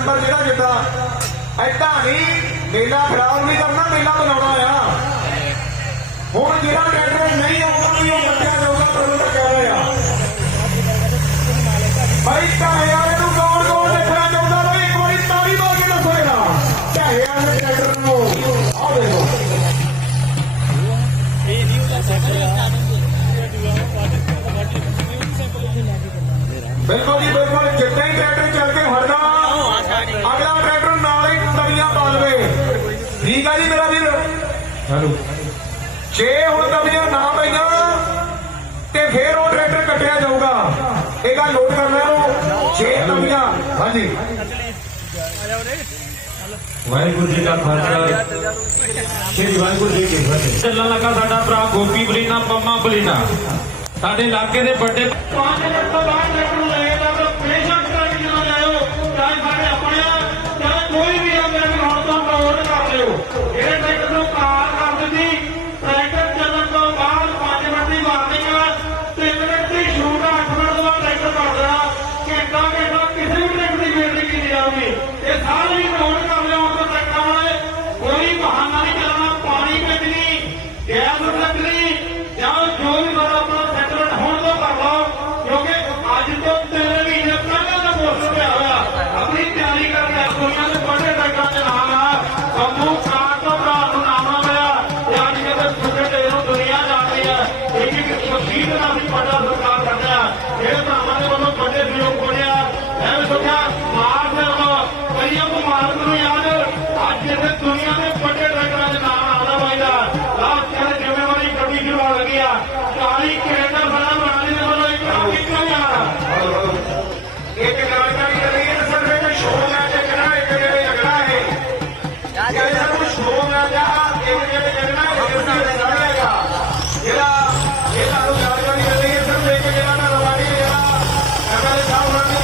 Number जिहड़ा जिद्दां ऐदां नहीं मेला खराब नहीं करना, मेला बनाउणा आ। हुण जिहड़ा ट्रैक्टर नहीं आउंदा भी ओह कट्टिया जाऊगा, प्रबंध कह रहे आ भाई। ढाहे वाले नूं कौन कौन देखना चाहुंदा भाई, एक बारी ताली मार के दसो जरा ढाहे वाले ट्रैक्टर नूं। आ देखो बिल्कुल जी बिल्कुल, जितना ही ट्रैक्टर चल के हटदा अगला ट्रैक्टर नाल ही तवियां पा लवे। ठीक है जी मेरा वीर। हेलो जे हुण तवियां ना पईयां ते फिर वो ट्रैक्टर कट्टिया जाऊगा। एक गल नोट कर लो, जे तवियां। हाँ जी वाहिगुरू जी का खालसा श्री वाहिगुरू जी की फतेह। ਚੱਲਣ ਲੱਗਾ ਸਾਡਾ ਭਰਾ ਗੋਪੀ ਬਲੀਨਾ ਪੰਮਾ ਬਲੀਨਾ ਸਾਡੇ ਇਲਾਕੇ ਦੇ ਵੱਡੇ 5 ਮਿੰਟ ਤੋਂ ਬਾਅਦ ਟਰੈਕਟਰ ਲੈ ਤਾਂ ਬੇਸ਼ੱਕ ਟਰੈਕਟਰ ਨਾ ਲਾਇਓ, ਚਾਹੇ ਸਾਡੇ ਆਪਣੇ ਚਾਹੇ ਕੋਈ ਵੀ ਆ ਮੇਰੇ ਹੁਣ ਤੋਂ ਨੋਟ ਕਰ ਲਿਓ। ਜਿਹੜੇ ਟਰੈਕਟਰ ਨੂੰ ਕਾਰ ਕਰ ਦਿੰਦੀ ਟਰੈਕਟਰ ਚੱਲਣ ਤੋਂ ਬਾਅਦ 5 ਮਿੰਟ ਦੀ ਵਾਰਨਿੰਗ ਆ, 3 ਮਿੰਟ ਦੀ ਛੂਟ 8 ਮਿੰਟ ਤੋਂ ਬਾਅਦ ਟਰੈਕਟਰ ਕਰ ਦੇਣਾ। ਘੰਟਾ ਕਿਸੇ ਵੀ ਟਰੈਕਟਰ ਦੀ ਵੇਟ ਨਹੀਂ ਕੀਤੀ ਜਾਊਗੀ। ਇਹ ਸਾਰੇ ਹੀ ਨੋਟ ਕਰ ਲਿਓ। ਟਰੈਕਟਰਾਂ ਵਾਲੇ ਕੋਈ ਬਹਾਨਾ ਨਹੀਂ ਚੱਲਣਾ, ਪਾਣੀ ਭੇਜਣੀ ਗੈਸ ਲੱਗਣੀ ਜਾਂ ਜੋ ਵੀ ਸਾਡਾ ਆਪਣਾ ਸੈਟਲਮੈਂਟ ਹੋਣ ਤੋਂ ਕਰ ਲਓ, ਕਿਉਂਕਿ ਅੱਜ ਤੋਂ 3 ਮਹੀਨੇ ਪਹਿਲਾਂ ਦਾ ਮੌਸਮ ਪਿਆ ਹੋਇਆ। ਆਪਣੀ ਤਿਆਰੀ ਕਰਕੇ ਦੁਨੀਆ ਦੇ ਵੱਡੇ ਟਰੈਕਟਰਾਂ ਦੇ ਨਾਲ ਆ ਕੰਮੂ ਕਾਰ ਤੋਂ ਭਰਾ ਨੂੰ ਨਾਮ ਮਿਲਿਆ ਤੇ ਅੱਜ ਕਿਤੇ ਛੋਟੇ ਢੇਰ ਨੂੰ ਦੁਨੀਆ ਜਾਣਦੀ ਹੈ। ਇੱਕ ਸ਼ਹੀਦ ਨਾਲ ਅਸੀਂ ਵੱਡਾ ਸਰਕਾਰ ਕਰਦੇ ਆ, ਜਿਹੜੇ ਭਰਾਵਾਂ ਦੇ ਵੱਲੋਂ ਵੱਡੇ ਸਹਿਯੋਗ ਬਣਿਆ। ਮੈਂ ਵੀ ਸੋਚਿਆ ਮਾਰ ਦੇ ਕਈਆਂ ਨੂੰ ਮਾਰਨ ਨੂੰ ਯਾਦ ਅੱਜ ਇੱਥੇ ਦੁਨੀਆ ਦੇ ਵੱਡੇ ਟਰੈਕਟਰਾਂ ਦੇ ਨਾਮ ਆਉਂਦਾ ਪਾਈਦਾ। ਲਾਸਟ ਕਹਿੰਦੇ ਜ਼ਿੰਮੇਵਾਰੀ ਗੱਡੀ ਚਲਾਉਣ ਲੱਗੀ ਆ 40 ਕੈਨੇਡਾ ਬਣਾ ਬਣਾਉਣੇ ਦੇ ਵੱਲੋਂ ਇੱਕ ਕਿੱਥੇ ਜਾਣਾ एक जानकारी कर रही है सर बेटा शो मैच जगना एक जगह जगना है ये सब शो मैच आ एक जगह जगना है एक जगह जगना जेड़ा ये सारू जानकारी कर रही है सर एक जगह ना रवानी जेड़ा एमएलए साहब ने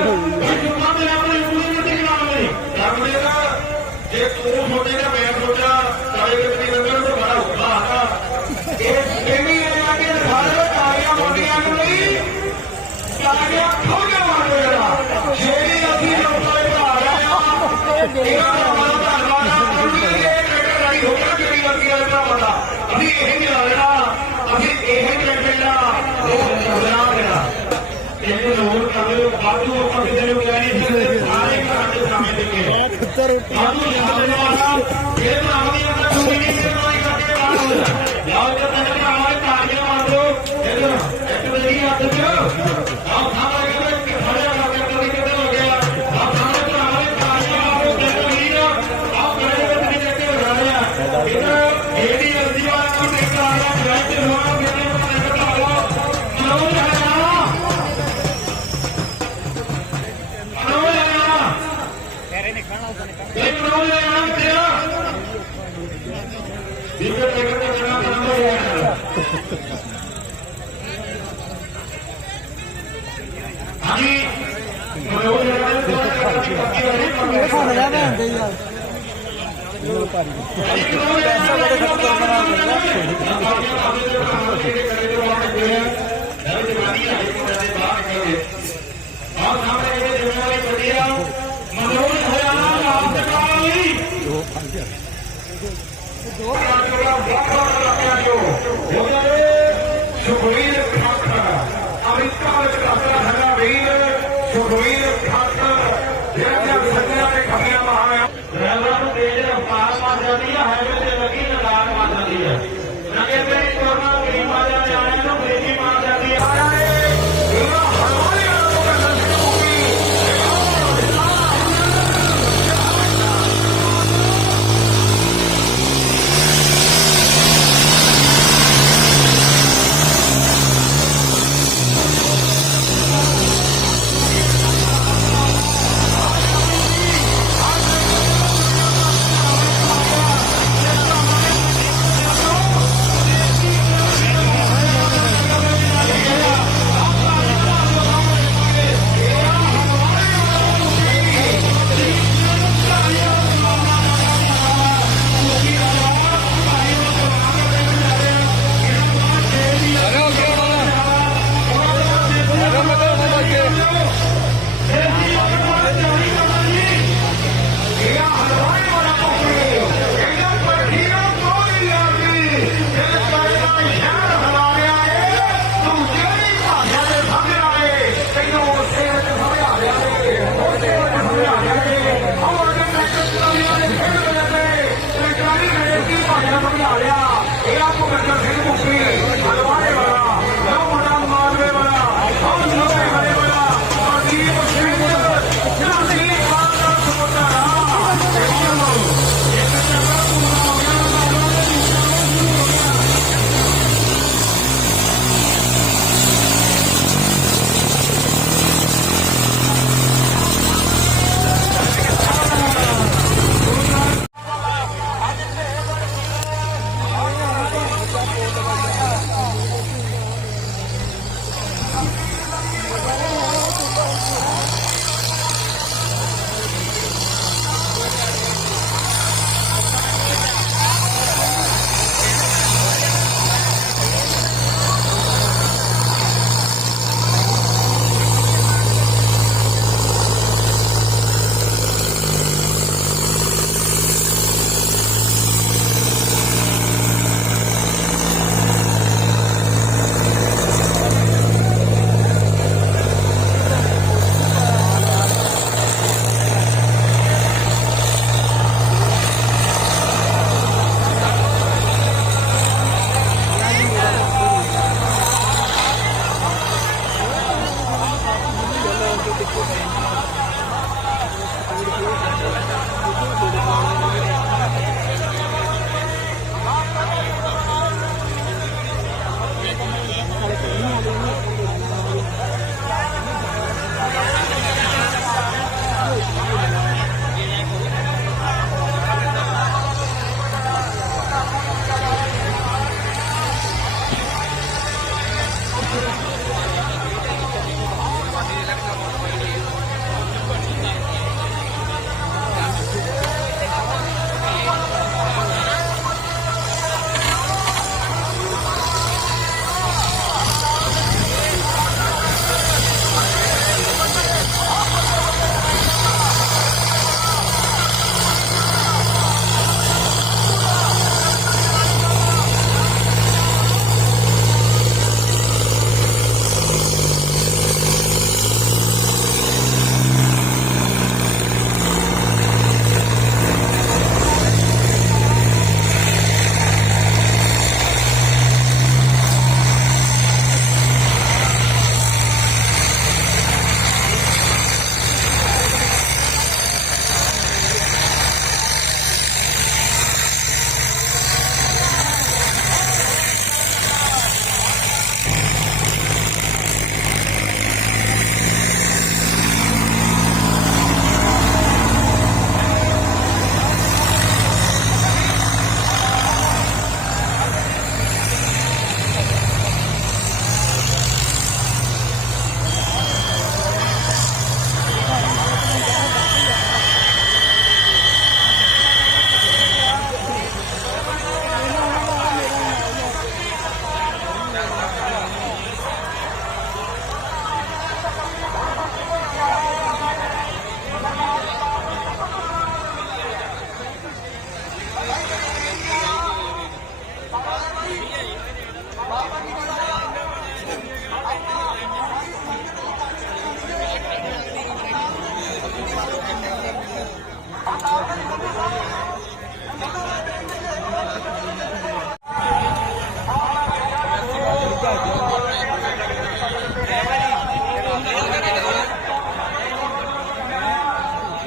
ਜੁਮਾ ਤੇ ਆਪਣੀ ਪੂਰੀ ਮਿੱਟੀ ਕਰਾਉਣੀ ਕਰਨੇ ਦਾ ਜੇ ਤੂੰ ਸੋਚੇ ਤਾਂ ਮੈਂ ਸੋਚਾਂ ਕਾਲੇ ਗੱਡੀ ਲੰਗਰ ਤੋਂ ਬੜਾ ਹੁਕਾ ਆਤਾ ਇਹ ਵੀ ਇਹ ਆ ਕਿ ਸਾਰੇ ਤਾਰੀਆਂ ਮੁੰਡੀਆਂ ਨੂੰ ਨਹੀਂ ਤਾਰੀਆਂ ਖੋਜਾ ਮਾਰੋ ਜਰਾ ਜਿਹੜੀ ਅਸੀਂ ਲੋਕਾਂ ਦੇ ਘਰ ਆਏ ਆ ਇਹਨਾਂ ਦਾ ਬੜਾ ਧੰਨਵਾਦ ਆ ਕਿ ਇਹ ਟਰੈਕਟਰ ਰਾਈ ਹੋ ਗਿਆ ਜਿਹੜੀ ਲੱਗੀ ਆ ਭਰਾਵਾਂ ਦਾ ਅਸੀਂ ਇਹ ਨਹੀਂ ਲੈਣਾ ਅਸੀਂ ਇਹ ਟਰੈਕਟਰ ਦਾ ਉਹ ਬਣਾ ਦੇਣਾ ਇਹਨੂੰ ਲੋਡ ਕਰ ਲਿਓ ਬਾਅਦ ਵਿੱਚ ਆਪਾਂ ਕਿਸੇ ਨੂੰ ਕਹਿ ਨਹੀਂ ਸਕਦੇ ਸਾਰੇ ਘਰਾਂ ਦੇ ਸਾਹਮਣੇ ਦੇਗੇ ਸਾਨੂੰ ਯਾਦ ਦੇਣਾ ਇਹ ਭਰਾਵਾਂ ਦੀ ਅੰਦਰ ਕੋਈ ਨਹੀਂ ਕਰਵਾਈ ਕਰਕੇ ਬਾਹਰ ਹੋ ਜਾ ਯਾਦ ਕਰਨਾ ਕਿ ਹਮਾਰੇ ਤਾਰੀਆਂ ਮਾਰ ਦਿਓ ਇਧਰ ਇੱਕ ਵਾਰੀ ਹੱਥ ਚ ਆਹ ਸਾਹਮਣੇ ਕਹਿੰਦੇ ਕਿ ਖੜਿਆ ਹੋ ਗਿਆ ਕਦੀ ਕਿਤੇ ਹੋ ਗਿਆ ਆਹ ਸਾਹਮਣੇ ਹਮਾਰੇ ਤਾਰੀਆਂ ਮਾਰੋ ਤੇ ਵੀਰ ਆਹ ਖੜੇ ਹੋ ਕੇ ਦੇਖ ਕੇ ਹੋ ਰਹੇ ਆ ਇਧਰ ਇਹਦੀ ਅਰਜ਼ੀ ਵਾਲਾ ਕੋਈ ਟੇਕਾ ਆ ਗਿਆ ਬ੍ਰੈਕ ਹੋਣਾ ਕਿਤੇ ਪਤਾ ਕਰਦਾ ਹੋ ਚਲੋ ਜਾਣਾ एक करोड़ लेना तेरा दीपक टेकर का चुनाव करना है हाजी करोड़ लेना सुखवीर ठाकर अमेरिका में करता है वीर सुखवीर ठाकर सज्जा ने खबियां महाया ड्राइवर को तेज रफ्तार मार जाती है हाईवे से लगी लगान मार जाती है लगे पे कोरोना गरीब आ जाने आने को ब्रेकी मार जाती है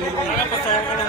ਦੇਖੋ